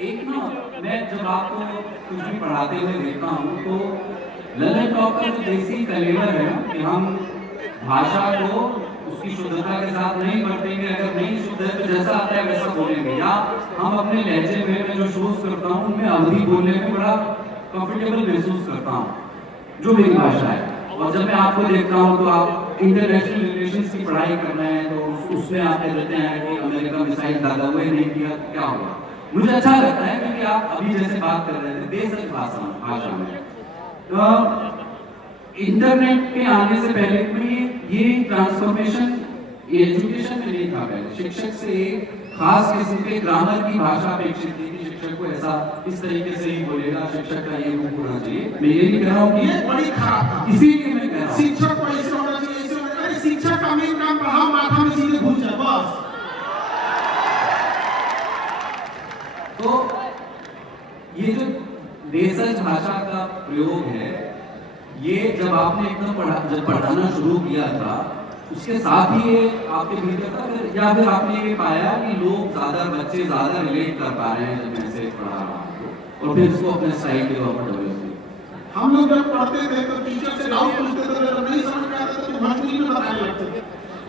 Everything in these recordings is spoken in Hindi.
एक ना मैं जब आपको कुछ भी पढ़ाते हुए देखता हूँ तो ललन टॉप का जो देसी कलेवर है ना कि हम भाषा को उसकी शुद्धता के साथ नहीं बरतेंगे, अगर नहीं शुद्ध है तो जैसा आता है वैसा बोलेंगे, या हम अपने लहजे में मैं जो शोज करता हूँ उनमें अवधि बोलने में बड़ा कंफर्टेबल महसूस करता हूँ जो मेरी भाषा है। और जब मैं आपको देखता हूँ तो आप इंटरनेशनल रिलेशंस की पढ़ाई कर रहे हैं तो उसमें आप कह देते हैं कि अमेरिका मिसाइल दागा हुए नहीं किया क्या हुआ। मुझे अच्छा लगता है क्योंकि आप अभी जैसे बात कर रहे थे देशज भाषा में इंटरनेट के आने से पहले में ये ट्रांसफॉर्मेशन एजुकेशन में नहीं था। पहले शिक्षक से खास किस्म के ग्रामर की भाषा अपेक्षित थी कि शिक्षक को ऐसा इस तरीके से ही बोलेगा, शिक्षक का ये रूप होना चाहिए। मैं ये नहीं कह रहा हूँ कि ये बड़ी खराब था। इसीलिए मैं कह रहा हूँ शिक्षक को ऐसे होना चाहिए, ऐसे होना चाहिए। शिक्षक का मेन काम पढ़ाओ, माथा में सीधे घुस जाए बस। तो ये जो देशज भाषा का प्रयोग है, ये जब आपने एकदम जब पढ़ाना शुरू किया था उसके साथ ही ये आपके भीतर था, या फिर आपने ये पाया कि लोग बच्चे ज्यादा रिलेट कर पा रहे हैं जब मैं से पढ़ा रहा हूँ और फिर इसको अपने स्टाइल के तौर पर डेवलप किया। हम लोग जब पढ़ते थे तो टीचर से डाउट पूछते थे, जब नहीं समझ में आता तो भोजपुरी में बताने लगते थे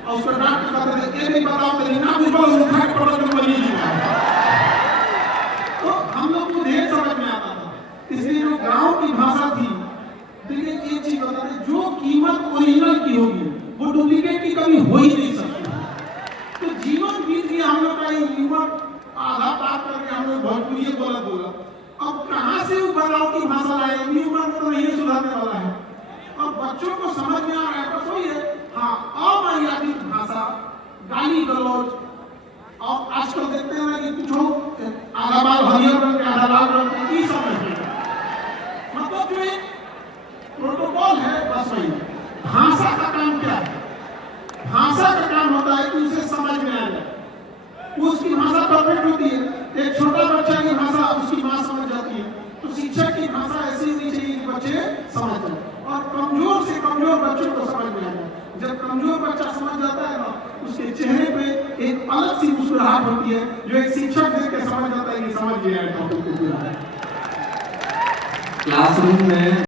और उसको डांट के कहते थे, ये नहीं बताओ तो ना बुझो उठा के पढ़ो तो मरी जाएगा। तो हम लोग को ढेर समझ में आता था, इसलिए जो गांव की भाषा थी, देखिए एक चीज बता दें, जो कीमत ओरिजिनल की होगी वो डुप्लीकेट की कभी हो ही नहीं सकती। तो जीवन बीत गया हम लोग का युवक आधा पार करके हम लोग भोजपुरी बोला अब कहाँ से वो बनावटी भाषा लाए, उम्र में तो नहीं सुधारने वाला है। और बच्चों को समझ में आ रहा है बस वही है, हाँ अमर्यादित भाषा, गाली गलौज। और आजकल देखते हैं कि कुछ आधा बाल हरियर रंग के आधा लाल रंग के की समझ में, मतलब जो एक प्रोटोकॉल है बस वही। भाषा का काम क्या है? भाषा का काम होता है कि उसे समझ में आ जाए, उसकी भाषा परफेक्ट होती है। एक छोटा बच्चा की भाषा उसकी माँ समझ जाती है, तो शिक्षक की भाषा ऐसी होनी चाहिए कि बच्चे समझ जाए और कमजोर से कमजोर बच्चों को समझ में आ जाए। जब कमजोर बच्चा समझ जाता है ना, उसके चेहरे पे एक अलग सी मुस्कुराहट होती है जो एक शिक्षक देख के समझ जाता है कि समझ गया है टॉपिक को पूरा। क्लासरूम में